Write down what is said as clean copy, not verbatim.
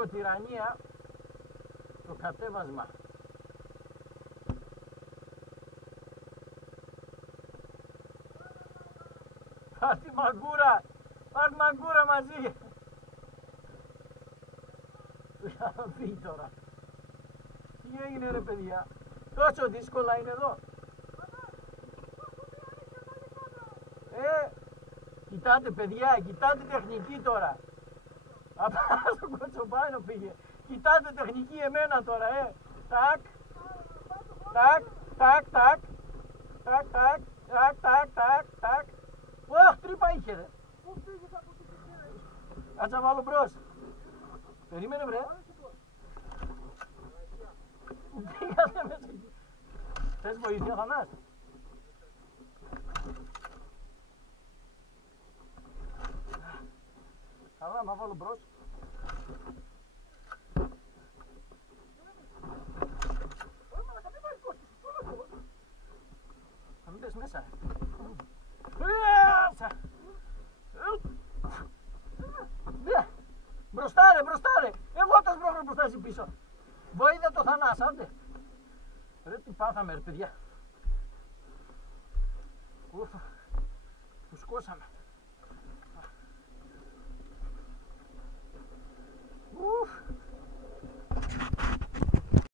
λίγο τυραννία το κατέβασμα. Πάρ' τη μαγκούρα! Πάρ' τη μαγκούρα μαζί! Θα φύγει τώρα. Τι έγινε ρε παιδιά? Τόσο δύσκολα είναι εδώ. Κοιτάτε παιδιά, κοιτάτε τεχνική τώρα. Απά στο κοτσομπάνο πήγε. Κοιτάτε τεχνική εμένα τώρα, Τάκ. Τάκ, τάκ, τάκ. Τάκ, τάκ, τάκ, τάκ, τάκ, τάκ. Ωχ, τρύπα είχε ρε. Πού πήγες από την πισίνα? Κάτσα βάλω μπρος. Περίμενε βρε. Πού πήγατε μέσα εκεί? Θες βοήθεια Θανάς? Καλά, μα βάλω μπρος. Θα μην πες μέσα. Μπροστά ρε, μπροστά ρε. Εγώ το σπρώχνω μπροστά εσύ πίσω. Βοήθα το Θανάς, άντε. Ρε τι πάθαμε ρε παιδιά. Ουφ, φουσκώσαμε.